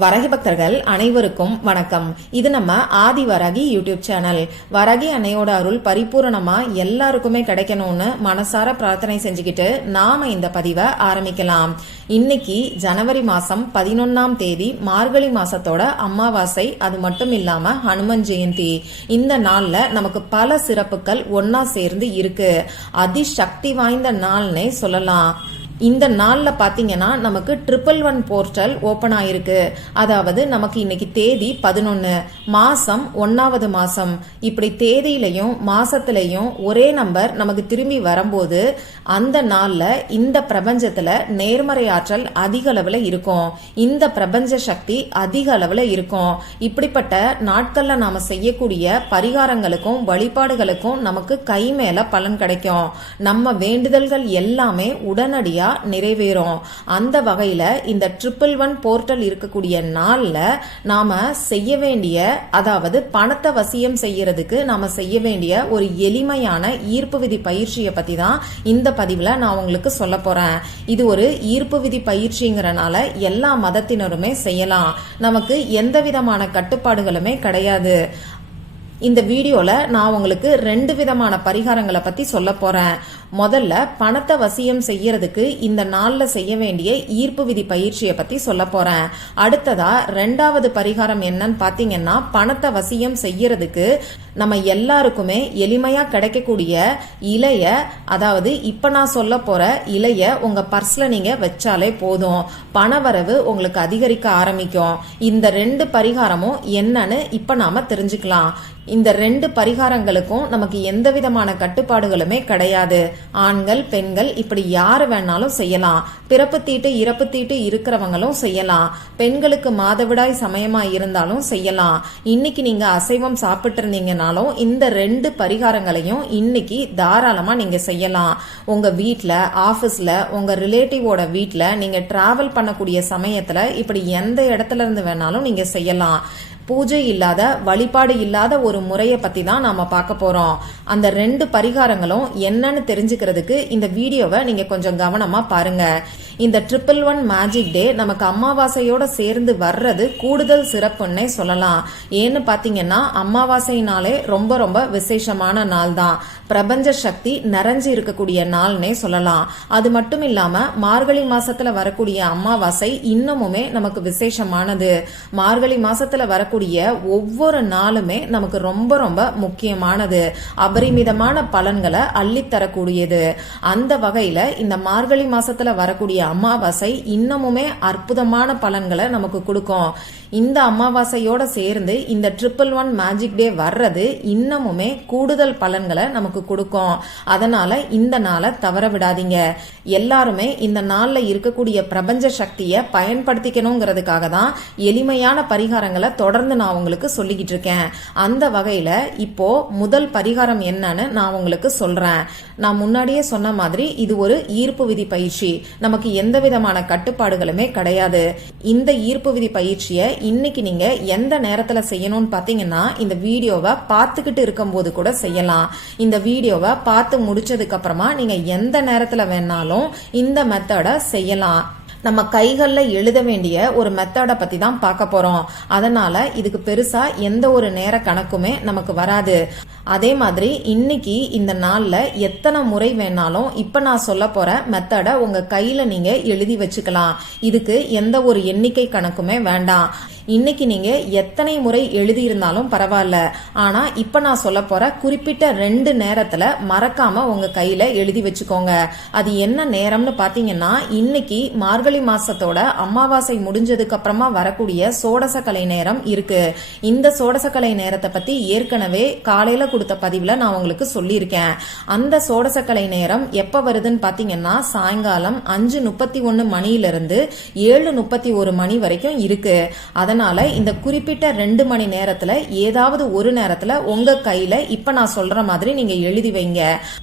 வரகி பக்தர்கள் அனைவருக்கும் வணக்கம். இது நம்ம ஆதி வரகி யூடியூப் சேனல். வரகி அன்னையோட அருள் பரிபூரணமா எல்லாருக்குமே கிடைக்கணும்னு மனசார பிரார்த்தனை செஞ்சுக்கிட்டு நாம இந்த பதிவை ஆரம்பிக்கலாம். இன்னைக்கு ஜனவரி மாசம் பதினொன்னாம் தேதி மார்கழி மாசத்தோட அமாவாசை அது மட்டும் இல்லாம ஹனுமன் ஜெயந்தி. இந்த நாள்ல நமக்கு பல சிறப்புகள் ஒன்னா சேர்ந்து இருக்கு. அதிசக்தி வாய்ந்த நாள்னே சொல்லலாம். இந்த நாளில் பார்த்தீங்கன்னா நமக்கு ட்ரிபிள் ஒன் போர்ட்டல் ஓப்பன் ஆயிருக்கு. அதாவது நமக்கு இன்னைக்கு தேதி பதினொன்று மாசம் ஒன்னாவது மாசம். இப்படி தேதியிலையும் மாதத்துலையும் ஒரே நம்பர் நமக்கு திரும்பி வரும்போது அந்த நாளில் இந்த பிரபஞ்சத்தில் நேர்மறை ஆற்றல் அதிக அளவில் இருக்கும். இந்த பிரபஞ்ச சக்தி அதிக அளவில் இருக்கும். இப்படிப்பட்ட நாட்களில் நாம செய்யக்கூடிய பரிகாரங்களுக்கும் வழிபாடுகளுக்கும் நமக்கு கை மேல பலன் கிடைக்கும். நம்ம வேண்டுதல்கள் எல்லாமே உடனடியாக உடனடியா நிறைவேறும். அந்த வகையில இந்த ட்ரிபிள் ஒன் போர்ட்டல் இருக்கக்கூடிய நாள்ல நாம செய்ய வேண்டிய அதாவது பணத்தை வசியம் செய்யறதுக்கு நாம செய்ய வேண்டிய ஒரு எளிமையான ஈர்ப்பு விதி பயிற்சியை பத்தி தான் இந்த பதிவுல நான் உங்களுக்கு சொல்ல போறேன். இது ஒரு ஈர்ப்பு விதி பயிற்சிங்கிறனால எல்லா மதத்தினருமே செய்யலாம். நமக்கு எந்த விதமான கட்டுப்பாடுகளுமே கிடையாது. இந்த வீடியோல நான் உங்களுக்கு ரெண்டு விதமான பரிகாரங்களை பத்தி சொல்ல போறேன். முதல்ல பணத்தை வசியம் செய்யறதுக்கு இந்த நாளில் செய்ய வேண்டிய ஈர்ப்பு விதி பயிற்சியை பத்தி சொல்ல போறேன். அடுத்ததா ரெண்டாவது பரிகாரம் என்னன்னு பாத்தீங்கன்னா பணத்தை வசியம் செய்யறதுக்கு நம்ம எல்லாருக்குமே எளிமையா கிடைக்கக்கூடிய இலைய அதாவது இப்ப நான் சொல்ல போற இலைய உங்க பர்ஸ்ல நீங்க வச்சாலே போதும். பணவரவு உங்களுக்கு அதிகரிக்க ஆரம்பிக்கும். இந்த ரெண்டு பரிகாரமும் என்னன்னு இப்ப நாம தெரிஞ்சுக்கலாம். இந்த ரெண்டு பரிகாரங்களுக்கும் நமக்கு எந்த விதமான கட்டுப்பாடுகளுமே கிடையாது. ஆண்கள் பெண்கள் இப்படி யார் வேணாலும் செய்யலாம். பிறப்பு தீட்டு இறப்பு தீட்டு இருக்கிறவங்களும் செய்யலாம். பெண்களுக்கு மாதவிடாய் சமயமா இருந்தாலும் செய்யலாம். இன்னைக்கு நீங்க அசைவம் சாப்பிட்டு இருந்தீங்கனாலும் இந்த ரெண்டு பரிகாரங்களையும் இன்னைக்கு தாராளமா நீங்க செய்யலாம். உங்க வீட்டுல ஆபீஸ்ல உங்க ரிலேட்டிவோட வீட்டுல நீங்க டிராவல் பண்ணக்கூடிய சமயத்துல இப்படி எந்த இடத்துல இருந்து வேணாலும் நீங்க செய்யலாம். பூஜை இல்லாத வழிபாடு இல்லாத ஒரு முறையை பத்தி தான் நாம பார்க்க போறோம். அந்த ரெண்டு பரிகாரங்களும் என்னன்னு தெரிஞ்சுக்கிறதுக்கு இந்த வீடியோவை நீங்க கொஞ்சம் கவனமா பாருங்க. இந்த ட்ரிபிள் ஒன் மேஜிக் டே நமக்கு அமாவாசையோட சேர்ந்து வர்றது கூடுதல் சிறப்புன்னே சொல்லலாம். ஏன்னு பாத்தீங்கன்னா அமாவாசைனாலே ரொம்ப ரொம்ப விசேஷமான நாள் தான் பிரபஞ்ச சக்தி நிறைஞ்சு இருக்கக்கூடிய நாள்னே சொல்லலாம். அது மட்டும் இல்லாம மார்கழி மாசத்துல வரக்கூடிய அமாவாசை இன்னமுமே நமக்கு விசேஷமானது. மார்கழி மாசத்துல வரக்கூடிய ஒவ்வொரு நாளுமே நமக்கு ரொம்ப ரொம்ப முக்கியமானது. அபரிமிதமான பலன்களை அள்ளித்தரக்கூடியது. அந்த வகையில இந்த மார்கழி மாசத்துல வரக்கூடிய அமாவாசை இன்னமுமே அற்புதமான பலன்களை நமக்கு கொடுக்கும். இந்த அமாவாசையோட சேர்ந்து இந்த ட்ரிபிள் ஒன் மேஜிக் டே வர்றது இன்னமுமே கூடுதல் பலன்களை நமக்கு கொடுக்கும். அதனால இந்த நாளை தவற விடாதீங்க. எல்லாருமே இந்த நாள்ல இருக்கக்கூடிய பிரபஞ்ச சக்தியை பயன்படுத்திக்கணுங்கிறதுக்காக தான் எளிமையான பரிகாரங்களை தொடர்ந்து நான் உங்களுக்கு சொல்லிக்கிட்டு இருக்கேன். அந்த வகையில இப்போ முதல் பரிகாரம் என்னன்னு நான் உங்களுக்கு சொல்றேன். நான் முன்னாடியே சொன்ன மாதிரி இது ஒரு ஈர்ப்பு விதி பயிற்சி. நமக்கு எந்த விதமான கட்டுப்பாடுகளுமே கிடையாது. இந்த ஈர்ப்பு விதி பயிற்சியை இன்னைக்கு நீங்க எந்த நேரத்துல செய்யணும்னு பாத்தீங்கன்னா இந்த வீடியோவை பார்த்துக்கிட்டு இருக்கும்போது கூட செய்யலாம். இந்த வீடியோவை பார்த்து முடிச்சதுக்கு அப்புறமா நீங்க எந்த நேரத்துல வேணாலும் இந்த மெத்தடை செய்யலாம். நம்ம கைகளில் எழுத வேண்டிய ஒரு மெத்தடை பத்தி தான் பார்க்க போறோம். அதனால இதுக்கு பெருசா எந்த ஒரு நேர கணக்குமே நமக்கு வராது. அதே மாதிரி இன்னைக்கு இந்த நாளில் எத்தனை முறை வேணாலும் இப்ப நான் சொல்ல போற மெத்தடை உங்க கையில நீங்க எழுதி வச்சுக்கலாம். இதுக்கு எந்த ஒரு எண்ணிக்கை கணக்குமே வேண்டாம். இன்னைக்கு நீங்க எத்தனை முறை எழுதியிருந்தாலும் பரவாயில்ல. ஆனா இப்ப நான் சொல்ல போற குறிப்பிட்ட ரெண்டு நேரத்துல மறக்காம உங்க கையில எழுதி வச்சுக்கோங்க. அது என்ன நேரம்னு பாத்தீங்கன்னா இன்னைக்கு மார்கழி மாசத்தோட அமாவாசை முடிஞ்சதுக்கு அப்புறமா வரக்கூடிய சோடசக்கலை நேரம் இருக்கு. இந்த சோடசக்கலை நேரத்தை பத்தி ஏற்கனவே காலையில கொடுத்த பதிவுல நான் உங்களுக்கு சொல்லியிருக்கேன். அந்த சோடசக்கலை நேரம் எப்ப வருதுன்னு பாத்தீங்கன்னா சாயங்காலம் அஞ்சு முப்பத்தி ஒன்னு மணியிலிருந்து ஏழு முப்பத்தி ஒரு மணி வரைக்கும் இருக்கு. அதனால இந்த குறிப்பிட்ட ரெண்டு மணி நேரத்துல ஏதாவது ஒரு நேரத்துல உங்க கையில இப்ப நான் சொல்ற மாதிரி நீங்க எழுதி வைங்க.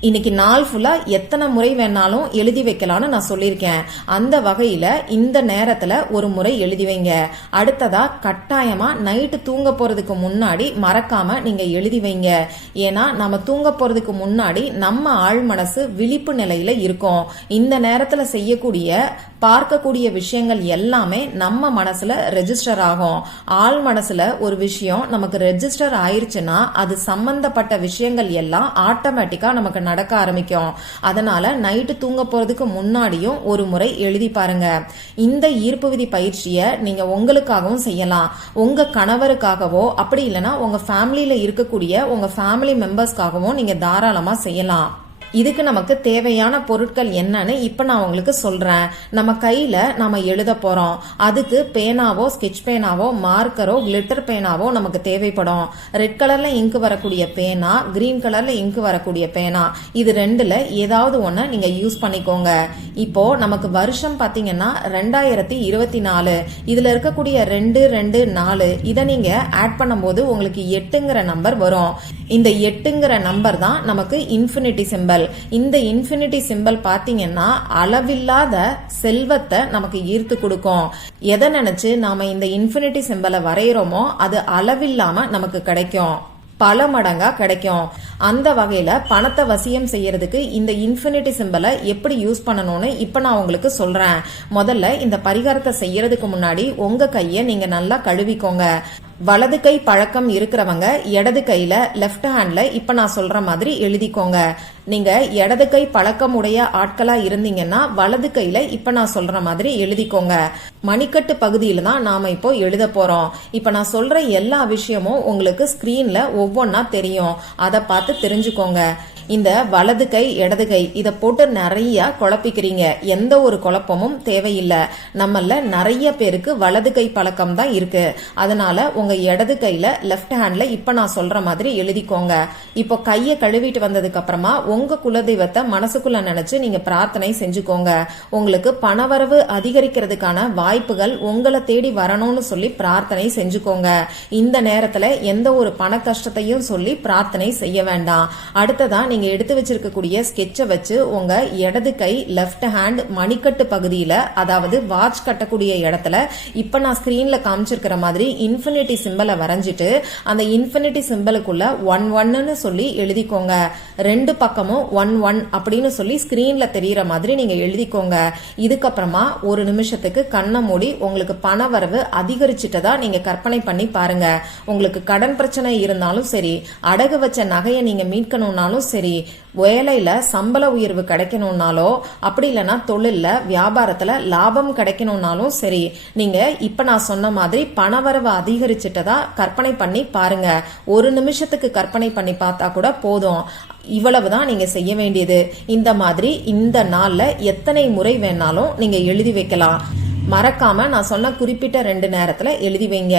இன்னைக்கு நாள் ஃபுல்லா எத்தனை முறை வேணாலும் எழுதி வைக்கலாம்னு நான் சொல்லியிருக்கேன். அந்த வகையில இந்த நேரத்துல ஒரு முறை எழுதி வைங்க. அடுத்ததா கட்டாயமா நைட்டு தூங்க போறதுக்கு முன்னாடி மறக்காம நீங்க எழுதி வைங்க. ஏன்னா நம்ம தூங்க போறதுக்கு முன்னாடி நம்ம ஆழ் மனசு விழிப்பு நிலையில இருக்கும். இந்த நேரத்துல செய்யக்கூடிய பார்க்கக்கூடிய விஷயங்கள் எல்லாமே நம்ம மனசுல ரெஜிஸ்டர் ஆகும். ஆள் மனசுல ஒரு விஷயம் நமக்கு ரெஜிஸ்டர் ஆயிருச்சுன்னா அது சம்பந்தப்பட்ட விஷயங்கள் எல்லாம் ஆட்டோமேட்டிக்கா நமக்கு நடக்க ஆரம்பிக்கும். அதனால நைட்டு தூங்க போறதுக்கு முன்னாடியும் ஒரு முறை எழுதி பாருங்க. இந்த ஈர்ப்பு விதி பயிற்சியை நீங்க உங்களுக்காகவும் செய்யலாம். உங்க கணவருக்காகவோ அப்படி இல்லைன்னா உங்க ஃபேமிலியில இருக்கக்கூடிய உங்க ஃபேமிலி மெம்பர்ஸ்க்காகவும் நீங்க தாராளமா செய்யலாம். இதுக்கு நமக்கு தேவையான பொருட்கள் என்னன்னு இப்ப நான் உங்களுக்கு சொல்றேன். நம்ம கையில நாம எழுத போறோம். அதுக்கு பேனாவோ ஸ்கெட்ச் பேனாவோ மார்க்கரோ கிளிட்டர் பேனாவோ நமக்கு தேவைப்படும். ரெட் கலர்ல இங்கு வரக்கூடிய பேனா கிரீன் கலர்ல இங்கு வரக்கூடிய பேனா. இது ரெண்டுல ஏதாவது ஒன்று நீங்க யூஸ் பண்ணிக்கோங்க. இப்போ நமக்கு வருஷம் பாத்தீங்கன்னா ரெண்டாயிரத்தி இருபத்தி நாலு. இதுல இருக்கக்கூடிய ரெண்டு ரெண்டு நாலு இதை நீங்க ஆட் பண்ணும்போது உங்களுக்கு எட்டுங்கிற நம்பர் வரும். இந்த எட்டுங்கிற நம்பர் தான் நமக்கு இன்ஃபினிட்டி சிம்பல் இந்த இன்ஃபினிட்டி சிம்பல் பாத்தீங்கன்னா அளவில்லாத செல்வத்தை நமக்கு ஈர்த்து கொடுக்கும். எதை நினைச்சு நாம இந்த இன்ஃபினிட்டி சிம்பலை வரைகிறோமோ அது அளவில்லாம நமக்கு கிடைக்கும். பல மடங்கா கிடைக்கும். அந்த வகையில பணத்தை வசியம் செய்யறதுக்கு இந்த இன்ஃபினிட்டி சிம்பலை எப்படி யூஸ் பண்ணணும்னு இப்ப நான் உங்களுக்கு சொல்றேன். முதல்ல இந்த பரிகாரத்தை செய்யறதுக்கு முன்னாடி உங்க கைய நீங்க நல்லா கழுவிக்கோங்க. வலது கை பழக்கம் இருக்கிறவங்க இடது கையில லெஃப்ட் ஹேண்ட்ல இப்ப நான் சொல்ற மாதிரி எழுதிக்கோங்க. நீங்க இடது கை பழக்கம் உடைய ஆட்களா இருந்தீங்கன்னா வலது கையில இப்ப நான் சொல்ற மாதிரி எழுதிக்கோங்க. மணிக்கட்டு பகுதியில தான் நாம இப்போ எழுத போறோம். இப்ப நான் சொல்ற எல்லா விஷயமும் உங்களுக்கு ஸ்கிரீன்ல ஒவ்வொன்னா தெரியும். அதை பார்த்து தெரிஞ்சுக்கோங்க. இந்த வலது கை இடது கை இதை போட்டு நிறைய குழப்பிக்கிறீங்க. எந்த ஒரு குழப்பமும் தேவையில்லை. நம்மள நிறைய பேருக்கு வலது கை பழக்கம் தான் இருக்கு. அதனால உங்க இடது கையில லெஃப்ட் ஹேண்ட்ல இப்ப நான் சொல்ற மாதிரி எழுதிக்கோங்க. இப்போ கையை கழுவிட்டு வந்ததுக்கு அப்புறமா உங்க குலதெய்வத்தை மனசுக்குள்ள நினைச்சு நீங்க பிரார்த்தனை செஞ்சுக்கோங்க. உங்களுக்கு பணவரவு அதிகரிக்கிறதுக்கான வாய்ப்புகள் உங்களை தேடி வரணும்னு சொல்லி பிரார்த்தனை செஞ்சுக்கோங்க. இந்த நேரத்துல எந்த ஒரு பண கஷ்டத்தையும் சொல்லி பிரார்த்தனை செய்ய வேண்டாம். அடுத்ததான் நீங்க எடுத்து வச்சிருக்கக்கூடிய ஸ்கெட்சை வச்சு உங்க இடது கை லெஃப்ட் ஹேண்ட் மணிக்கட்டு பகுதியில அதாவது வாட்ச் கட்டக்கூடிய இடத்துல இப்ப நான் ஸ்கிரீன்ல காமிச்சிருக்கிற மாதிரி இன்ஃபினிட்டி சிம்பலை வரைஞ்சிட்டு அந்த இன்ஃபினிட்டி சிம்பலுக்குள்ள ஒன் ஒன்னு சொல்லி எழுதிக்கோங்க. ரெண்டு பக்கமும் ஒன் ஒன் அப்படின்னு சொல்லி ஸ்கிரீன்ல தெரியற மாதிரி நீங்க எழுதிக்கோங்க. இதுக்கப்புறமா ஒரு நிமிஷத்துக்கு கண்ணை மூடி உங்களுக்கு பண வரவு அதிகரிச்சுட்டதா நீங்க கற்பனை பண்ணி பாருங்க. உங்களுக்கு கடன் பிரச்சனை இருந்தாலும் சரி அடகு வச்ச நகையை நீங்க மீட்கணும்னாலும் சரி சரி வேலையில சம்பள உயர்வு கிடைக்கணும்னாலோ அப்படி இல்லைன்னா தொழில்ல வியாபாரத்துல லாபம் கிடைக்கணும்னாலும் சரி நீங்க இப்ப நான் சொன்ன மாதிரி பணவரவு அதிகரிச்சுட்டதா கற்பனை பண்ணி பாருங்க. ஒரு நிமிஷத்துக்கு கற்பனை பண்ணி பார்த்தா கூட போதும். இவ்வளவுதான் நீங்க செய்ய வேண்டியது. இந்த மாதிரி இந்த நாள்ல எத்தனை முறை வேணாலும் நீங்க எழுதி வைக்கலாம். மறக்காம நான் சொன்ன குறிப்பிட்ட ரெண்டு நேரத்துல எழுதி வைங்க.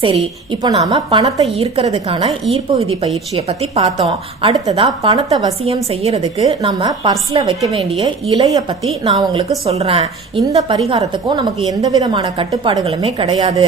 சரி இப்போ நாம பணத்தை ஈர்க்கிறதுக்கான ஈர்ப்பு விதி பயிற்சியை பத்தி பார்த்தோம். அடுத்ததா பணத்தை வசியம் செய்யறதுக்கு நம்ம பர்ஸ்ல வைக்க வேண்டிய இலைய பத்தி நான் உங்களுக்கு சொல்றேன். இந்த பரிகாரத்துக்கும் நமக்கு எந்த விதமான கட்டுப்பாடுகளுமே கிடையாது.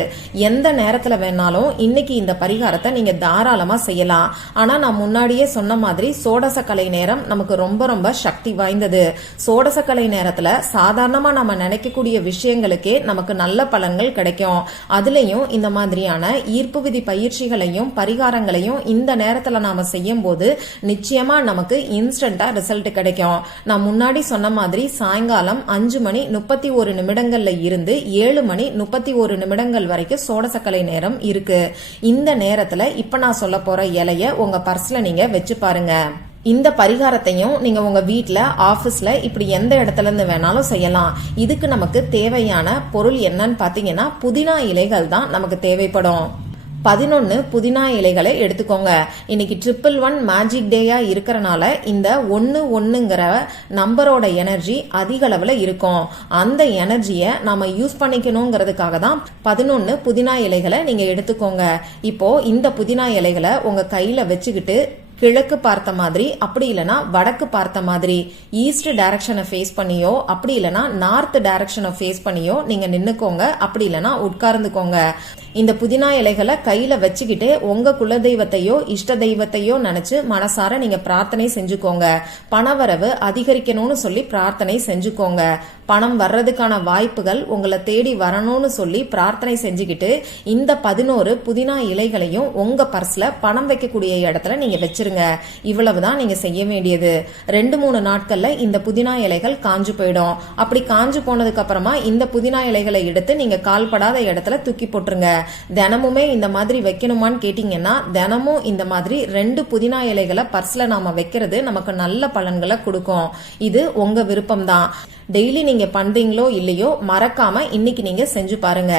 எந்த நேரத்துல வேணாலும் இன்னைக்கு இந்த பரிகாரத்தை நீங்க தாராளமா செய்யலாம். ஆனா நான் முன்னாடியே சொன்ன மாதிரி சோடசக்கலை நேரம் நமக்கு ரொம்ப ரொம்ப சக்தி வாய்ந்தது. சோடசக்கலை நேரத்துல சாதாரணமா நம்ம நினைக்கக்கூடிய விஷயங்களுக்கே நமக்கு நல்ல பலன்கள் கிடைக்கும். அதுலயும் இந்த மாதிரியான ஈர்ப்பு விதி பயிற்சிகளையும் பரிகாரங்களையும் இந்த நேரத்துல நாம செய்யும் போது நிச்சயமா நமக்கு இன்ஸ்டண்டா ரிசல்ட் கிடைக்கும். நான் முன்னாடி சொன்ன மாதிரி சாயங்காலம் அஞ்சு மணி முப்பத்தி ஒரு நிமிடங்கள்ல இருந்து ஏழு மணி முப்பத்தி ஒரு நிமிடங்கள் வரைக்கும் சோடசக்கலை நேரம் இருக்கு. இந்த நேரத்துல இப்ப நான் சொல்ல போற இலைய உங்க பர்ஸ்ல நீங்க வச்சு பாருங்க. இந்த பரிகாரத்தையும் நீங்க உங்க வீட்டில் ஆபீஸ்ல இப்படி எந்த இடத்துல இருந்து வேணாலும் செய்யலாம். இதுக்கு நமக்கு தேவையான பொருள் என்னன்னு பாத்தீங்கன்னா புதினா இலைகள் தான் நமக்கு தேவைப்படும். பதினொன்னு புதினா இலைகளை எடுத்துக்கோங்க. இன்னைக்கு ட்ரிபிள் ஒன் மேஜிக் டேயா இருக்கிறனால இந்த ஒன்னு ஒன்னுங்கிற நம்பரோட எனர்ஜி அதிக அளவுல இருக்கும். அந்த எனர்ஜியை நாம யூஸ் பண்ணிக்கணுங்கிறதுக்காக தான் பதினொன்னு புதினா இலைகளை நீங்க எடுத்துக்கோங்க. இப்போ இந்த புதினா இலைகளை உங்க கையில வச்சுக்கிட்டு கிழக்கு பார்த்த மாதிரி அப்படி இல்லைன்னா வடக்கு பார்த்த மாதிரி ஈஸ்ட் டைரக்ஷனை ஃபேஸ் பண்ணியோ அப்படி இல்லைனா நார்த் டைரக்ஷனை ஃபேஸ் பண்ணியோ நீங்க நின்னுக்கோங்க அப்படி இல்லைன்னா உட்கார்ந்துக்கோங்க. இந்த புதினா இலைகளை கையில வச்சுக்கிட்டு உங்க குலதெய்வத்தையோ இஷ்ட தெய்வத்தையோ நினைச்சு மனசார நீங்க பிரார்த்தனை செஞ்சுக்கோங்க. பணவரவு அதிகரிக்கணும்னு சொல்லி பிரார்த்தனை செஞ்சுக்கோங்க. பணம் வர்றதுக்கான வாய்ப்புகள் உங்களை தேடி வரணும்னு சொல்லி பிரார்த்தனை செஞ்சுக்கிட்டு இந்த பதினோரு புதினா இலைகளையும் உங்க பர்ஸ்ல பணம் வைக்கக்கூடிய இடத்துல நீங்க வச்சிருங்க. இவ்வளவுதான் நீங்க செய்ய வேண்டியது. ரெண்டு மூணு நாட்கள்ல இந்த புதினா இலைகள் காஞ்சு போயிடும். அப்படி காஞ்சு போனதுக்கு அப்புறமா இந்த புதினா இலைகளை எடுத்து நீங்க கால்படாத இடத்துல தூக்கி போட்டுருங்க. தினமுமே இந்த மாதிரி வைக்கணுமான்னு கேட்டீங்கன்னா தினமும் இந்த மாதிரி ரெண்டு புதினா இலைகளை பர்ஸ்ல நாம வைக்கிறது நமக்கு நல்ல பலன்களை கொடுக்கும். இது உங்க விருப்பம் தான் டெய்லி நீங்க பண்றீங்களோ இல்லையோ மறக்காம இன்னைக்கு நீங்க செஞ்சு பாருங்க.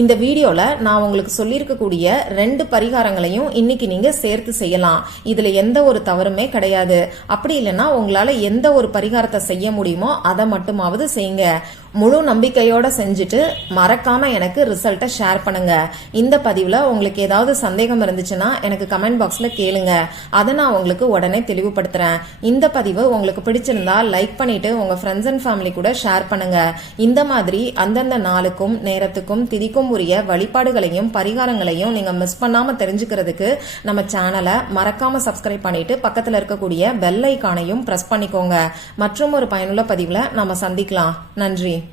இந்த வீடியோல நான் உங்களுக்கு சொல்லியிருக்கக்கூடிய ரெண்டு பரிகாரங்களையும் இன்னைக்கு நீங்க சேர்த்து செய்யலாம். இதுல எந்த ஒரு தவறுமே கிடையாது. அப்படி இல்லைன்னா உங்களால எந்த ஒரு பரிகாரத்தை செய்ய முடியுமோ அதை மட்டுமாவது செய்யுங்க. முழு நம்பிக்கையோட செஞ்சுட்டு மறக்காம எனக்கு ரிசல்ட்டை ஷேர் பண்ணுங்க. இந்த பதிவில் உங்களுக்கு ஏதாவது சந்தேகம் இருந்துச்சுன்னா எனக்கு கமெண்ட் பாக்ஸில் கேளுங்க. அதை நான் உங்களுக்கு உடனே தெளிவுபடுத்துறேன். இந்த பதிவு உங்களுக்கு பிடிச்சிருந்தா லைக் பண்ணிட்டு உங்க ஃப்ரெண்ட்ஸ் அண்ட் ஃபேமிலி கூட ஷேர் பண்ணுங்க. இந்த மாதிரி அந்தந்த நாளுக்கும் நேரத்துக்கும் திதிக்கும் உரிய வழிபாடுகளையும் பரிகாரங்களையும் நீங்க மிஸ் பண்ணாம தெரிஞ்சுக்கிறதுக்கு நம்ம சேனலை மறக்காம சப்ஸ்கிரைப் பண்ணிட்டு பக்கத்தில் இருக்கக்கூடிய பெல் ஐக்கானையும் பிரஸ் பண்ணிக்கோங்க. மற்றும் ஒரு பயனுள்ள பதிவில் நம்ம சந்திக்கலாம். நன்றி.